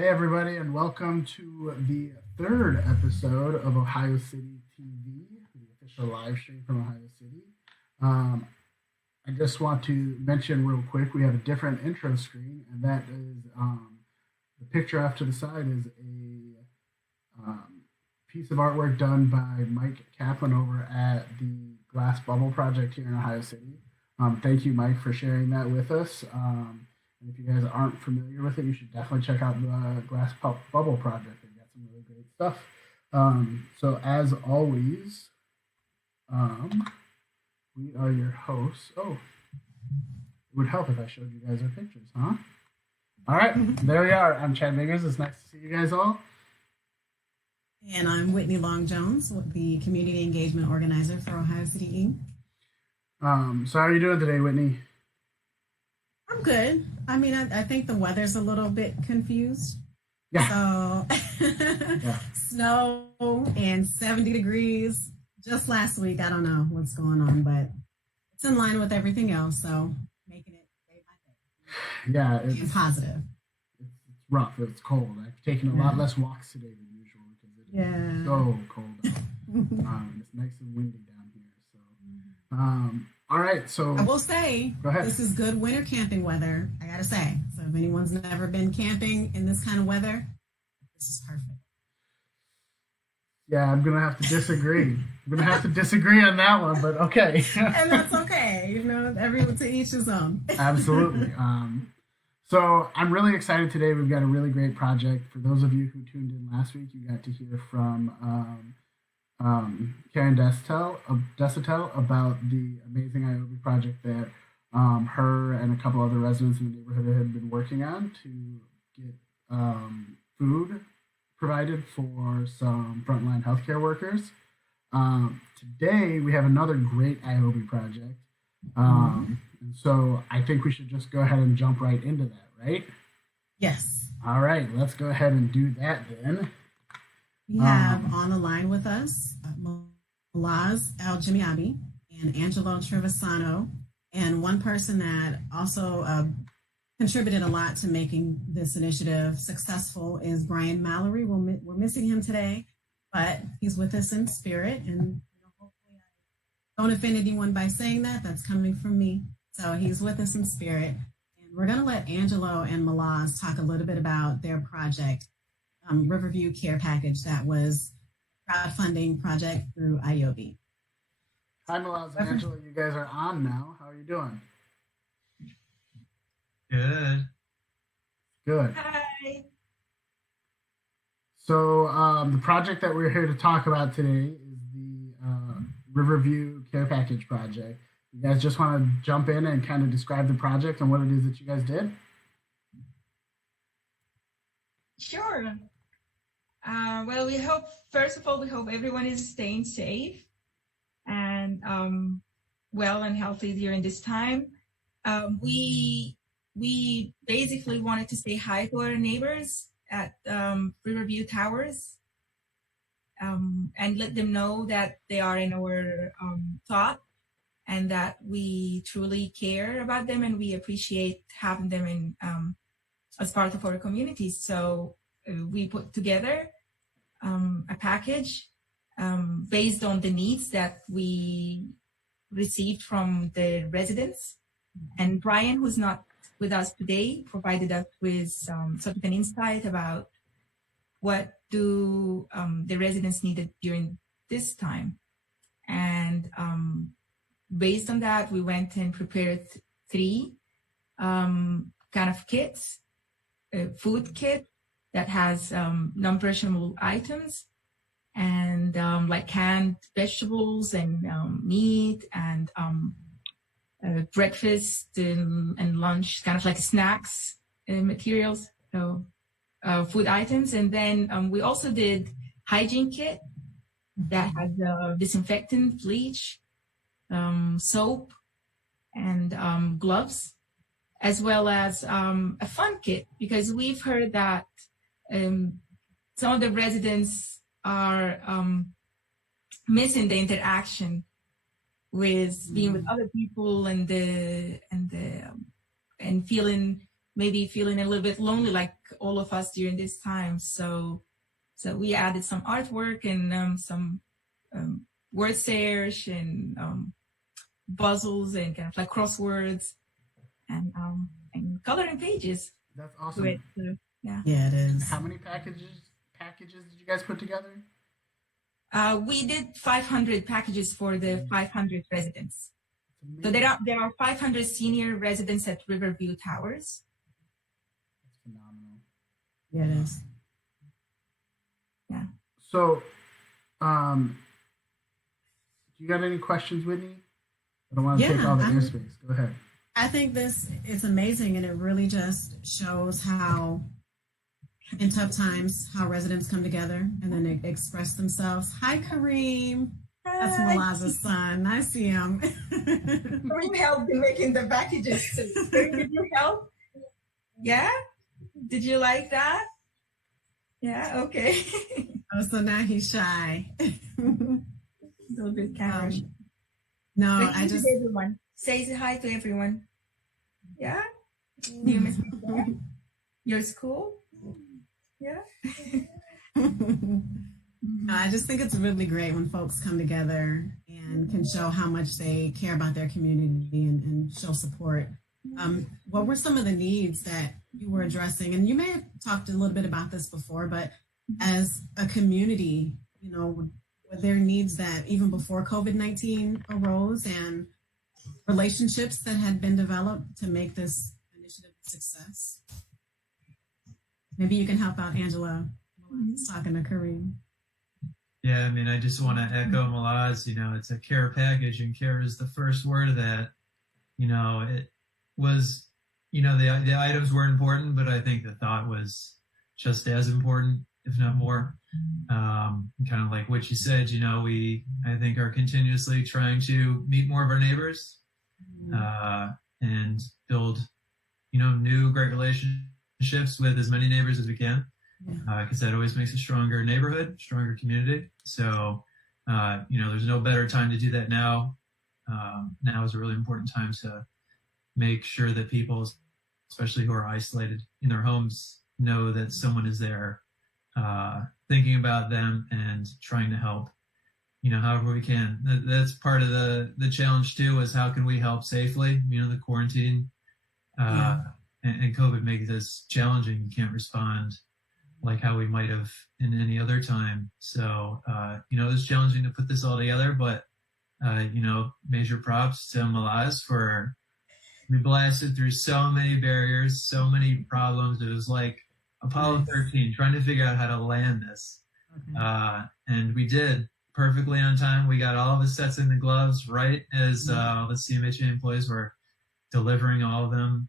Hey, everybody, and welcome to the third episode of Ohio City TV, the official live stream from Ohio City. Um, I just want to mention real quick we have a different intro screen, and that is the picture off to the side is a piece of artwork done by Mike Kaplan over at the Glass Bubble Project here in Ohio City. Thank you, Mike, for sharing that with us. And if you guys aren't familiar with it, you should definitely check out the Bubble Project. They've got some really great stuff. So as always, we are your hosts. Oh, it would help if I showed you guys our pictures, huh? All right, there we are. I'm Chad Biggers. It's nice to see you guys all. And I'm Whitney Long Jones, the Community Engagement Organizer for Ohio City Inc. So how are you doing today, Whitney? I'm good. I mean, I think the weather's a little bit confused. Yeah. So, snow and 70 degrees just last week. I don't know what's going on, but it's in line with everything else. So, making it day by day. Yeah. It's positive. It's rough. It's cold. I've taken a lot less walks today than usual because it's so cold. It's nice and windy down here. So, all right, so I will say, go ahead. This is good winter camping weather, I gotta say. So if anyone's never been camping in this kind of weather, this is perfect. Yeah, I'm gonna have to disagree. I'm gonna have to disagree on that one, but okay. And that's okay. Everyone to each his own. Absolutely. So I'm really excited today. We've got a really great project. For those of you who tuned in last week, you got to hear from Karen Desitel about the amazing IOB project that her and a couple other residents in the neighborhood had been working on to get food provided for some frontline healthcare workers. Today, we have another great IOB project. And so I think we should just go ahead and jump right into that, right? Yes. All right, let's go ahead and do that then. We have on the line with us Malaz Elgemiaby and Angelo Trivisonno, and one person that also contributed a lot to making this initiative successful is Brian Mallory. We're missing him today, but he's with us in spirit, and hopefully I don't offend anyone by saying that. That's coming from me. So he's with us in spirit, and we're going to let Angelo and Malaz talk a little bit about their project. Riverview Care Package that was a crowdfunding project through IOB. Hi, Malaz and Angelo. You guys are on now. How are you doing? Good. Hi. So the project that we're here to talk about today is the Riverview Care Package Project. You guys just want to jump in and kind of describe the project and what it is that you guys did? Sure. Well, first of all, we hope everyone is staying safe and well and healthy during this time. We basically wanted to say hi to our neighbors at Riverview Towers and let them know that they are in our thought and that we truly care about them and we appreciate having them in as part of our community. So we put together a package based on the needs that we received from the residents. And Brian, who's not with us today, provided us with sort of an insight about what do the residents needed during this time. And based on that, we went and prepared 3 kind of kits, a food kit that has non-perishable items and like canned vegetables and meat and breakfast and lunch, kind of like snacks materials, so food items. And then we also did hygiene kit that has disinfectant, bleach, soap, and gloves, as well as a fun kit, because we've heard that some of the residents are missing the interaction with being with other people and feeling maybe feeling a little bit lonely, like all of us during this time. So we added some artwork and some word search and puzzles and kind of like crosswords and coloring pages. That's awesome. Yeah. Yeah, it is. How many packages did you guys put together? We did 500 packages for the 500 residents. So there are 500 senior residents at Riverview Towers. That's phenomenal. Yeah, it is. Yeah. So, you got any questions, Whitney? I don't want to take all the airspace. Go ahead. I think this is amazing, and it really just shows how, in tough times, how residents come together and then they express themselves. Hi, Kareem. That's Malaz's son. I see him. Kareem helped in making the packages too. Did you help? Yeah? Did you like that? Yeah, okay. Oh, so now he's shy. A little bit camera. No, I just... Everyone. Say hi to everyone. Yeah? Do you miss me? Your school? Yeah? I just think it's really great when folks come together and can show how much they care about their community and show support. What were some of the needs that you were addressing? And you may have talked a little bit about this before, but as a community, you know, were there needs that even before COVID-19 arose and relationships that had been developed to make this initiative a success? Maybe you can help out, Angelo. Malaz talking to Kareem. Yeah, I mean, I just want to echo Malaz. You know, it's a care package, and care is the first word of that. You know, it was, you know, the items were important, but I think the thought was just as important, if not more. Kind of like what you said, you know, I think, are continuously trying to meet more of our neighbors and build, you know, new great relationships with as many neighbors as we can. Because that always makes a stronger neighborhood, stronger community. So, you know, there's no better time to do that now. Now is a really important time to make sure that people, especially who are isolated in their homes, know that someone is there thinking about them and trying to help, you know, however we can. That's part of the challenge too, is how can we help safely? You know, the quarantine and COVID make this challenging. You can't respond like how we might have in any other time. So, you know, it's challenging to put this all together, but, you know, major props to Malaz for, we blasted through so many barriers, so many problems. It was like Apollo 13, trying to figure out how to land this. And we did perfectly on time. We got all of the sets in the gloves right as all the CMHA employees were delivering all of them,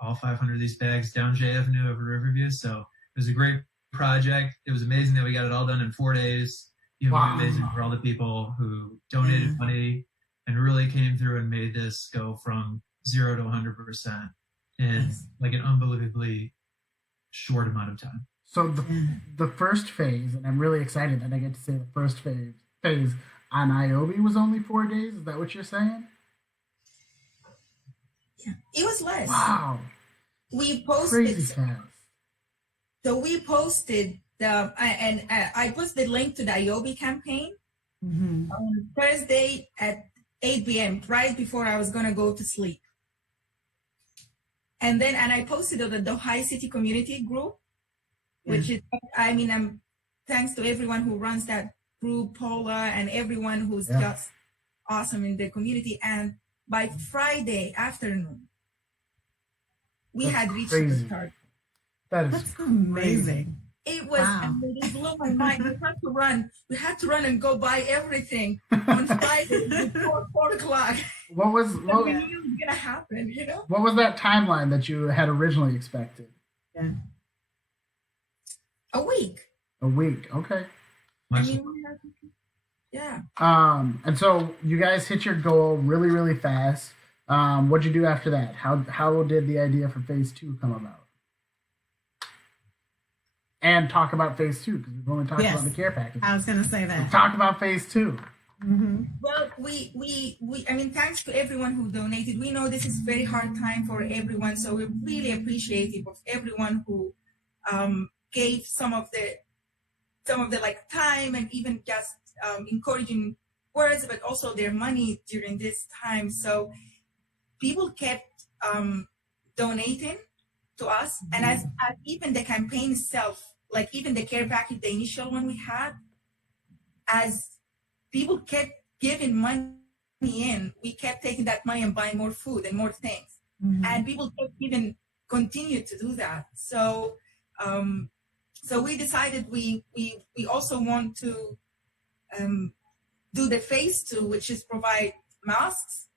all 500 of these bags down J Avenue over Riverview. So it was a great project. It was amazing that we got it all done in 4 days. It was amazing for all the people who donated money and really came through and made this go from 0 to 100% in like an unbelievably short amount of time. So the first phase, and I'm really excited that I get to say the first phase on IOB was only 4 days. Is that what you're saying? Yeah, it was less. Wow. We posted. Crazy fast. So we posted I posted the link to the IOB campaign on Thursday at 8 p.m. right before I was gonna go to sleep. And I posted on the High City Community Group, which is, I mean, thanks to everyone who runs that group, Paula, and everyone who's just awesome in the community. And by Friday afternoon, we had reached the target. That's amazing. It was, it blew my mind. We had to run and go buy everything on Friday before 4 o'clock. What was we knew it was gonna happen, you know? What was that timeline that you had originally expected? A week. A week, okay. I mean, yeah. And so you guys hit your goal really, really fast. What'd you do after that? How did the idea for phase 2 come about? And talk about phase 2, because we've only talked about the care package. I was going to say that. Talk about phase 2. Well, I mean, thanks to everyone who donated. We know this is a very hard time for everyone, so we're really appreciative of everyone who gave some of the like time and even just encouraging words, but also their money during this time. So people kept donating to us, and as even the campaign itself, like even the care package, the initial one we had, as people kept giving money in, we kept taking that money and buying more food and more things, and people kept even continue to do that. So so we decided we also want to do the phase 2, which is provide masks,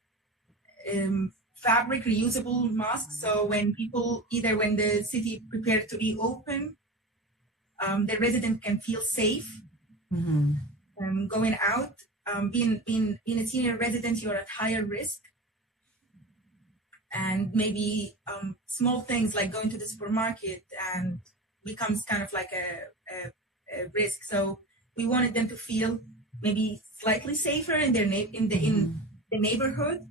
fabric reusable masks. So when people, either when the city prepared to reopen, the resident can feel safe going out. Being a senior resident, you're at higher risk. And maybe small things like going to the supermarket and becomes kind of like a risk. So we wanted them to feel maybe slightly safer in their in the neighborhood,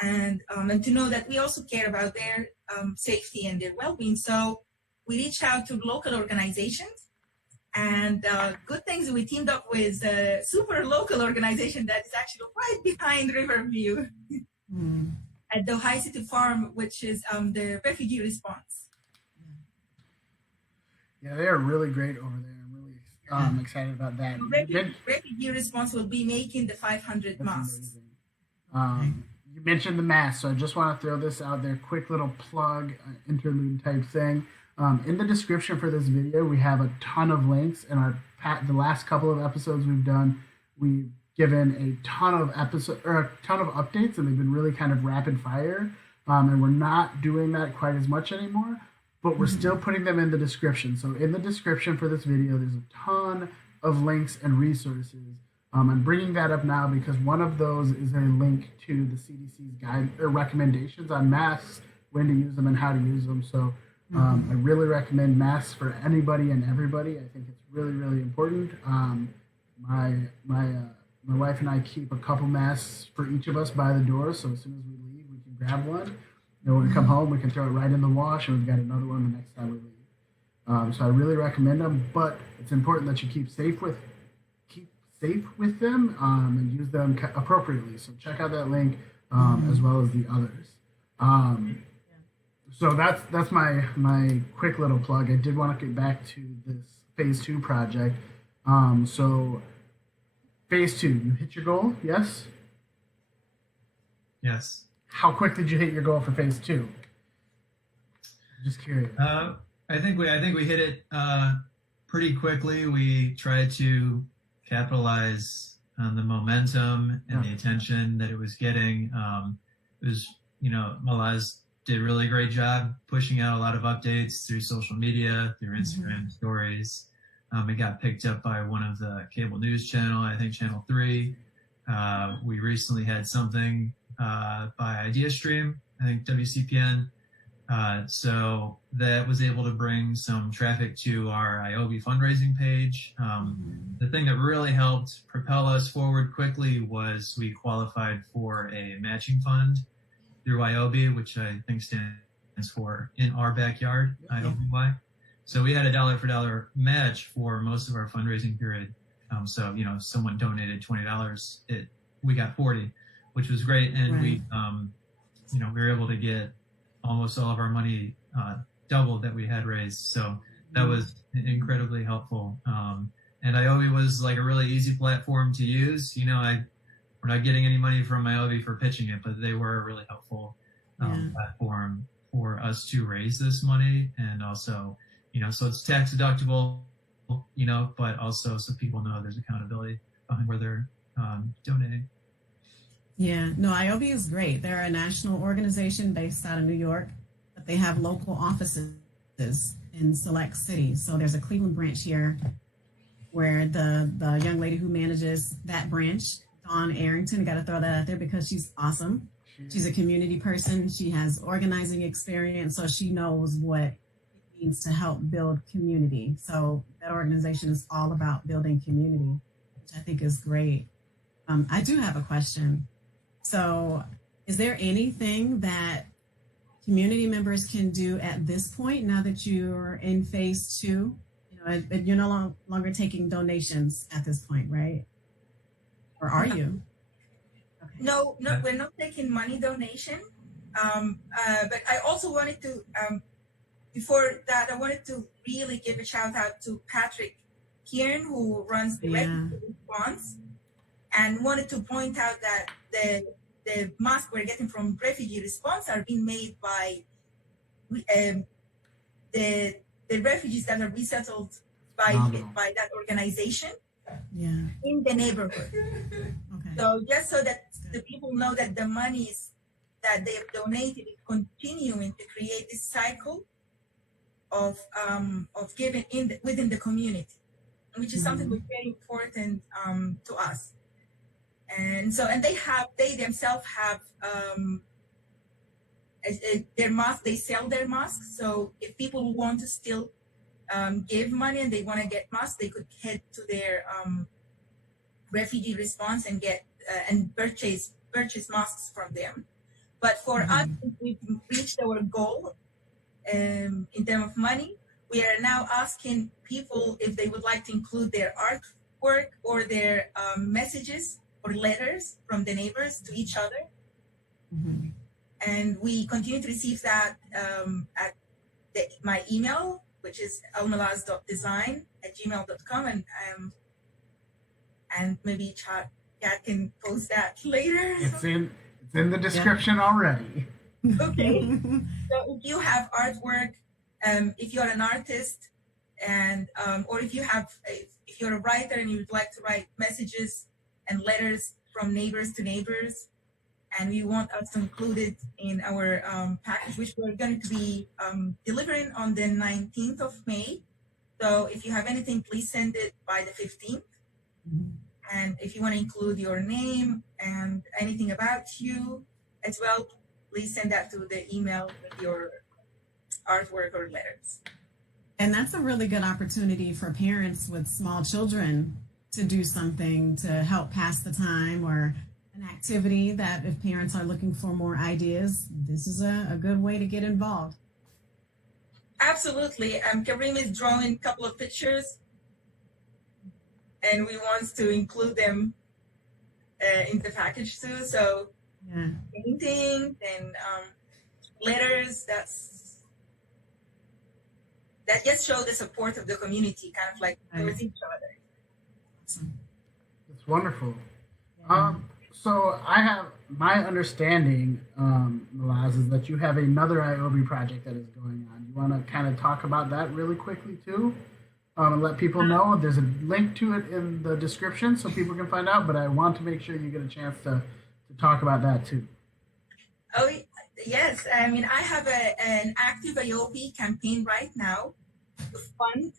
and to know that we also care about their safety and their well-being. So we reached out to local organizations, and good things, we teamed up with a super local organization that is actually right behind Riverview at the High City Farm, which is the refugee response. Yeah, they are really great over there. I'm really excited about that. Refugee response will be making the 500 masks. You mentioned the masks, so I just want to throw this out there. Quick little plug, interlude type thing. In the description for this video, we have a ton of links. In the last couple of episodes we've done, we've given a ton of updates, and they've been really kind of rapid fire. And we're not doing that quite as much anymore, but we're still putting them in the description. So in the description for this video, there's a ton of links and resources. I'm bringing that up now because one of those is a link to the CDC's guide or recommendations on masks, when to use them and how to use them. So I really recommend masks for anybody and everybody. I think it's really, really important. My wife and I keep a couple masks for each of us by the door, so as soon as we leave, we can grab one. When we come home, we can throw it right in the wash, and we've got another one the next time we leave. So I really recommend them, but it's important that you keep safe with them and use them appropriately. So check out that link as well as the others. So that's my quick little plug. I did want to get back to this phase 2 project. So phase 2, you hit your goal, yes? Yes. How quick did you hit your goal for phase 2? Just curious. I think we hit it pretty quickly. We tried to capitalize on the momentum and the attention that it was getting. It was, Malaz did a really great job pushing out a lot of updates through social media, through Instagram stories. It got picked up by one of the cable news channel, I think Channel 3. We recently had something by IdeaStream, I think WCPN. So that was able to bring some traffic to our IOB fundraising page. The thing that really helped propel us forward quickly was we qualified for a matching fund through IOB, which I think stands for In Our Backyard, IOBY. So we had a dollar for dollar match for most of our fundraising period. So, if someone donated $20, we got 40, which was great. And we were able to get almost all of our money doubled that we had raised. So that was incredibly helpful. And IOB was like a really easy platform to use. We're not getting any money from IOB for pitching it, but they were a really helpful platform for us to raise this money. And also, so it's tax deductible, but also so people know there's accountability behind where they're donating. Yeah, no, IOB is great. They're a national organization based out of New York, but they have local offices in select cities. So there's a Cleveland branch here where the young lady who manages that branch, Dawn Arrington, got to throw that out there because she's awesome. She's a community person. She has organizing experience, so she knows what it means to help build community. So that organization is all about building community, which I think is great. I do have a question. So, is there anything that community members can do at this point now that you're in phase 2? You're no longer taking donations at this point, right? Or are you? Okay. No, we're not taking money donation. But I also wanted to, before that, I wanted to really give a shout out to Patrick Kieran, who runs the Refugee Response, and wanted to point out that the masks we're getting from Refugee Response are being made by the refugees that are resettled by that organization in the neighborhood. Okay. So just so that the people know that the monies that they have donated is continuing to create this cycle of giving within the community, which is something that's very important to us. And so, and they themselves have their masks. They sell their masks. So if people want to still give money and they want to get masks, they could head to their Refugee Response and get and purchase masks from them. But for us, we've reached our goal in terms of money. We are now asking people if they would like to include their artwork or their messages or letters from the neighbors to each other. And we continue to receive that at my email, which is elmalaz.design@gmail.com, and maybe Chad can post that later. It's in the description already. Okay. So if you have artwork, if you're an artist, and or if you're a writer and you would like to write messages and letters from neighbors to neighbors, and you want us to include it in our package, which we're going to be delivering on the 19th of May. So if you have anything, please send it by the 15th. And if you want to include your name and anything about you as well, please send that to the email with your artwork or letters. And that's a really good opportunity for parents with small children to do something to help pass the time, or an activity that if parents are looking for more ideas, this is a good way to get involved. Absolutely. Kareem is drawing a couple of pictures, and we want to include them in the package too. So painting and letters, that just show the support of the community, kind of like towards each other. Awesome. It's wonderful. So I have my understanding, Malaz, is that you have another IOB project that is going on. You want to kind of talk about that really quickly too, and let people know. There's a link to it in the description so people can find out. But I want to make sure you get a chance to talk about that too. Oh yes, I mean I have an active IOB campaign right now to fund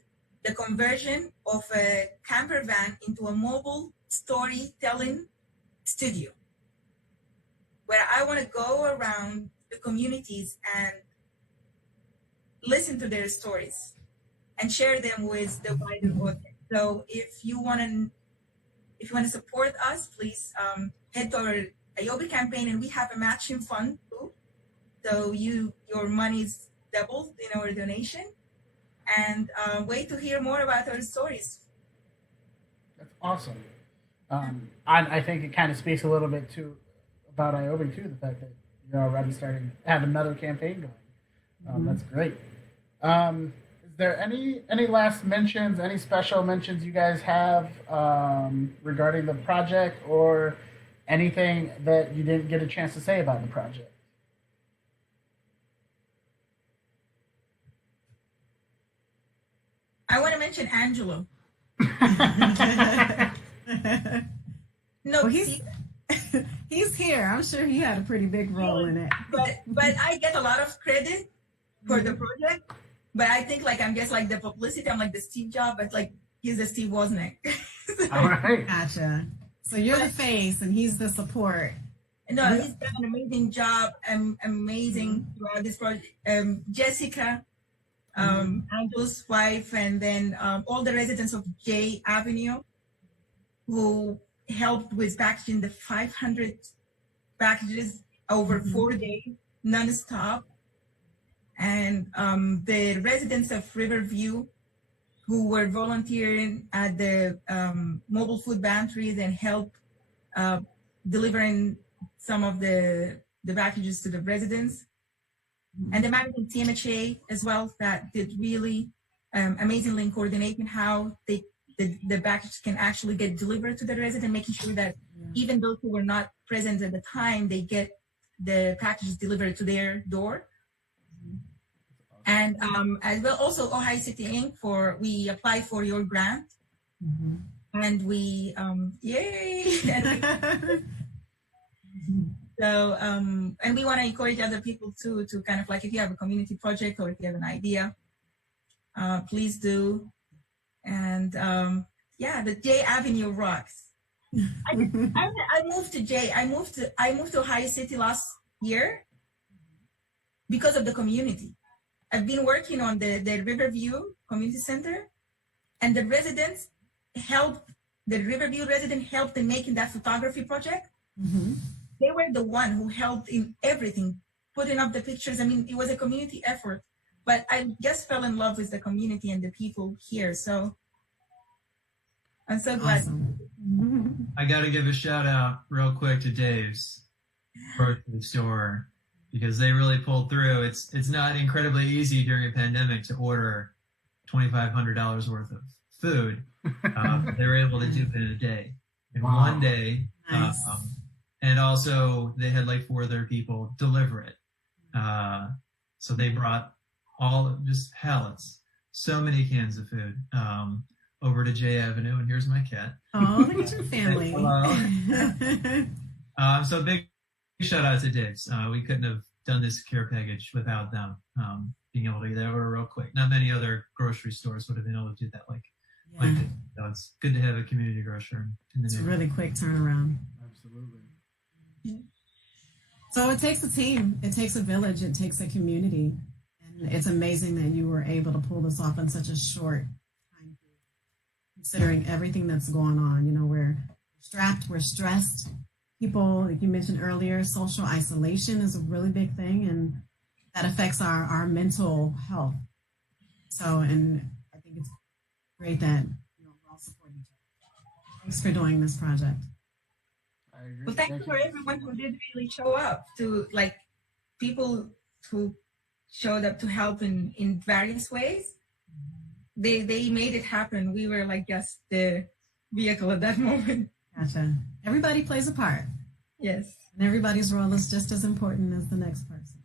the conversion of a camper van into a mobile storytelling studio, where I want to go around the communities and listen to their stories and share them with the wider audience. So if you want to support us, please head to our IOB campaign, and we have a matching fund too. So your money is doubled in our donation, and wait to hear more about our stories. That's awesome. I think it kind of speaks a little bit about IOB too, the fact that you're already starting to have another campaign going. That's great. Is there any last mentions, any special mentions you guys have regarding the project, or anything that you didn't get a chance to say about the project? I want to mention Angelo. No, well, he's here. I'm sure he had a pretty big role in it. But I get a lot of credit for the project. But I think I'm just like the publicity. I'm like the Steve Jobs, but he's the Steve Wozniak. All right. Gotcha. So you're the face and he's the support. No, he's done an amazing job. Amazing throughout this project. Jessica, Angelo's wife, and then all the residents of J Avenue, who helped with packaging the 500 packages over 4 days, nonstop. And the residents of Riverview who were volunteering at the mobile food pantries and help delivering some of the packages to the residents. And the management TMHA as well, that did really amazingly in coordinating how the package can actually get delivered to the resident, making sure that even those who were not present at the time, they get the packages delivered to their door. And as well, also Ohio City Inc. we applied for your grant, and we yay! So and we want to encourage other people to kind of like, if you have a community project or if you have an idea, please do. And yeah, the J Avenue rocks. I moved to I moved to Ohio City last year because of the community. I've been working on the Riverview Community Center, and the residents helped, the Riverview resident helped in making that photography project. They were the one who helped in everything, putting up the pictures. I mean, it was a community effort, but I just fell in love with the community and the people here. So I'm so glad. Awesome. I got to give a shout out real quick to Dave's grocery store, because they really pulled through. It's not incredibly easy during a pandemic to order $2,500 worth of food. They were able to do it in a day, in one day. Nice. And also they had like 4 other people deliver it. So they brought just pallets, so many cans of food over to J Avenue. And here's my cat. Oh, look at your family. So big shout out to Dave's. We couldn't have done this care package without them being able to get that order real quick. Not many other grocery stores would have been able to do that like this. So it's good to have a community grocer in the It's a neighborhood. really quick turnaround. Absolutely. So it takes a team, it takes a village, it takes a community. And it's amazing that you were able to pull this off in such a short time period, considering everything that's going on. You know, we're strapped, we're stressed. People, like you mentioned earlier, social isolation is a really big thing, and that affects our mental health. So, and I think it's great that we all support each other. Thanks for doing this project. I agree. Well, thank you for everyone who did really show up, to like people who showed up to help in various ways. They made it happen. We were like just the vehicle at that moment. Gotcha. Everybody plays a part. Yes. And everybody's role is just as important as the next person.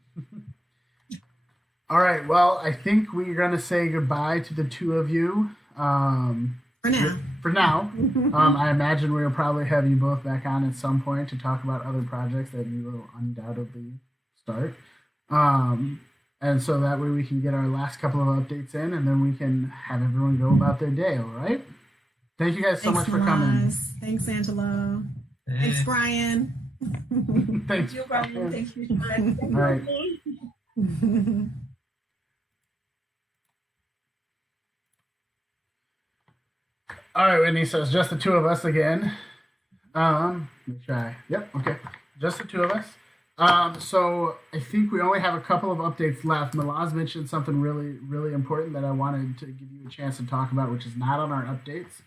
All right. Well, I think we're going to say goodbye to the two of you. For now. For now. I imagine we'll probably have you both back on at some point to talk about other projects that you will undoubtedly start. And so that way we can get our last couple of updates in, and then we can have everyone go about their day, all right? Thank you guys so much for coming. Thanks, Angelo. Thanks, Brian. Thanks. Thank you, Brian. Thank you. All right. All right, Whitney. So it's just the two of us again. Let me try. Yep. Okay. Just the two of us. So I think we only have a couple of updates left. Malaz mentioned something really, really important that I wanted to give you a chance to talk about, which is not on our updates.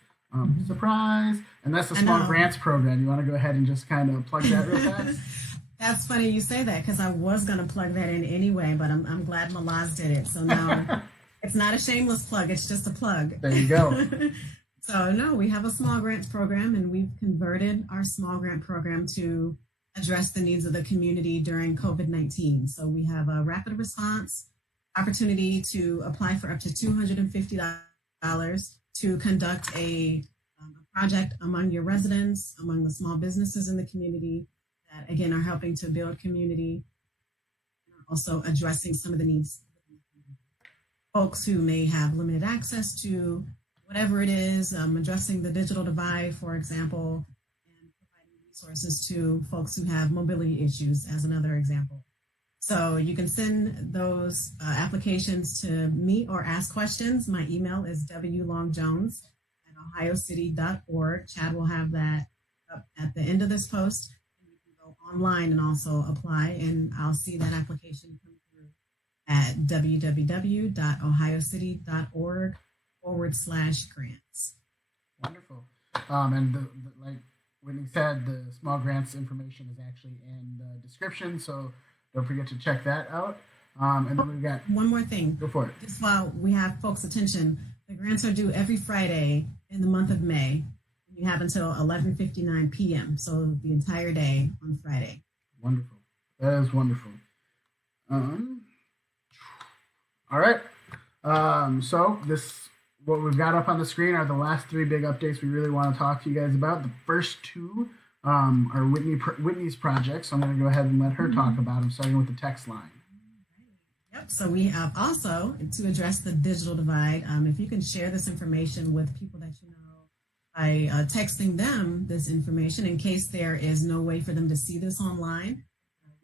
Surprise! And that's the small grants program. You want to go ahead and just kind of plug that real fast? That's funny you say that, because I was going to plug that in anyway, but I'm glad Malaz did it. So now it's not a shameless plug. It's just a plug. There you go. So no, we have a small grants program, and we've converted our small grant program to address the needs of the community during COVID-19. So we have a rapid response opportunity to apply for up to $250 to conduct a project among your residents, among the small businesses in the community that, again, are helping to build community, also addressing some of the needs of folks who may have limited access to whatever it is, addressing the digital divide, for example, and providing resources to folks who have mobility issues, as another example. So you can send those applications to me or ask questions. My email is wlongjones@ohiocity.org. Chad will have that up at the end of this post. And you can go online and also apply, and I'll see that application come through at www.ohiocity.org/grants. Wonderful. And like Whitney said, the small grants information is actually in the description, so don't forget to check that out. And then we got one more thing. Go for it. Just while we have folks' attention, the grants are due every Friday in the month of May. You have until 11:59 p.m., so the entire day on Friday. Wonderful. That is wonderful. All right. So what we've got up on the screen are the last three big updates we really want to talk to you guys about. The first two are Whitney's projects. So I'm going to go ahead and let her talk about them, starting with the text line. Yep. So we have also, to address the digital divide, if you can share this information with people that you know by texting them this information in case there is no way for them to see this online.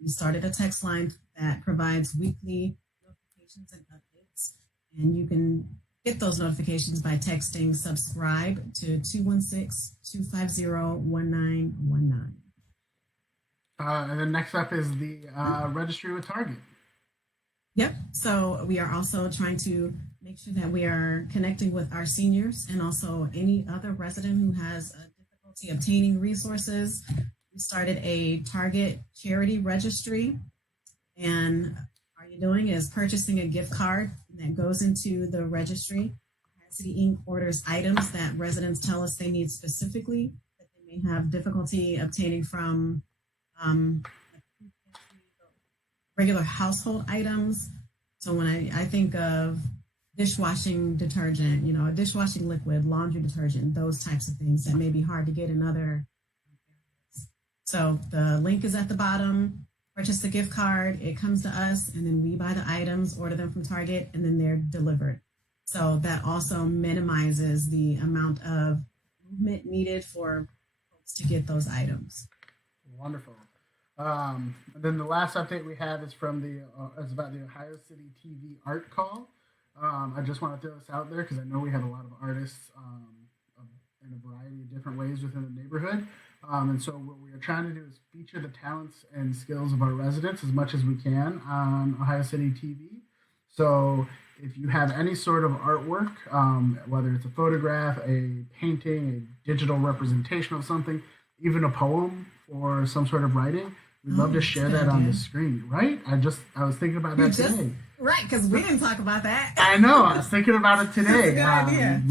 We started a text line that provides weekly notifications and updates, and you can get those notifications by texting subscribe to 216-250-1919. And then next up is the registry with Target. Yep. So we are also trying to make sure that we are connecting with our seniors and also any other resident who has difficulty obtaining resources. We started a Target charity registry, and all you're doing is purchasing a gift card that goes into the registry. City Inc. orders items that residents tell us they need specifically that they may have difficulty obtaining from regular household items. So when I think of dishwashing detergent, a dishwashing liquid, laundry detergent, those types of things that may be hard to get in other areas. So the link is at the bottom. Purchase the gift card, it comes to us, and then we buy the items, order them from Target, and then they're delivered. So that also minimizes the amount of movement needed for folks to get those items. Wonderful. And then the last update we have is from is about the Ohio City TV art call. I just want to throw this out there because I know we have a lot of artists in a variety of different ways within the neighborhood. And so what we are trying to do is feature the talents and skills of our residents as much as we can on Ohio City TV. So if you have any sort of artwork, whether it's a photograph, a painting, a digital representation of something, even a poem or some sort of writing, we'd love to share that on the screen, right? I was thinking about that today. Right, because we didn't talk about that. I know. I was thinking about it today. That's a good idea.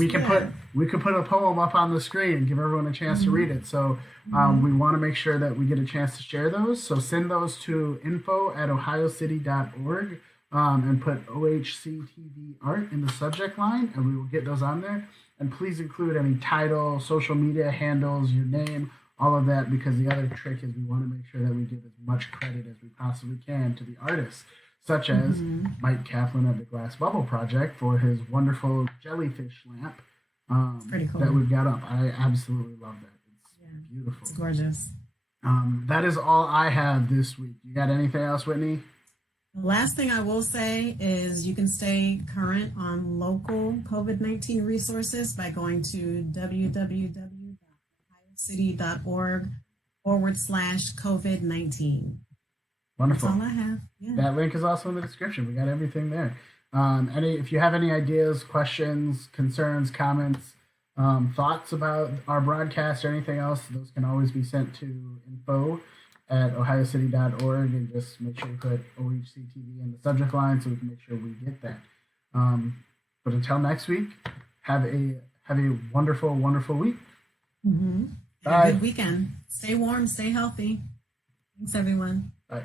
We could put a poem up on the screen and give everyone a chance to read it. So we want to make sure that we get a chance to share those. So send those to info@ohiocity.org and put OHC-TV art in the subject line, and we will get those on there. And please include any title, social media handles, your name, all of that, because the other trick is we want to make sure that we give as much credit as we possibly can to the artists, such as Mike Kaplan at the Glass Bubble Project for his wonderful jellyfish lamp pretty cool. that we've got up. I absolutely love that. It's beautiful. It's gorgeous. That is all I have this week. You got anything else, Whitney? The last thing I will say is you can stay current on local COVID-19 resources by going to www.ohiocity.org/COVID-19. Wonderful. That's all I have. Yeah. That link is also in the description. We got everything there. If you have any ideas, questions, concerns, comments, thoughts about our broadcast or anything else, those can always be sent to info@ohiocity.org, and just make sure you put OHC-TV in the subject line so we can make sure we get that. But until next week, have a wonderful, wonderful week. Have a good weekend. Stay warm, stay healthy. Thanks, everyone. Bye.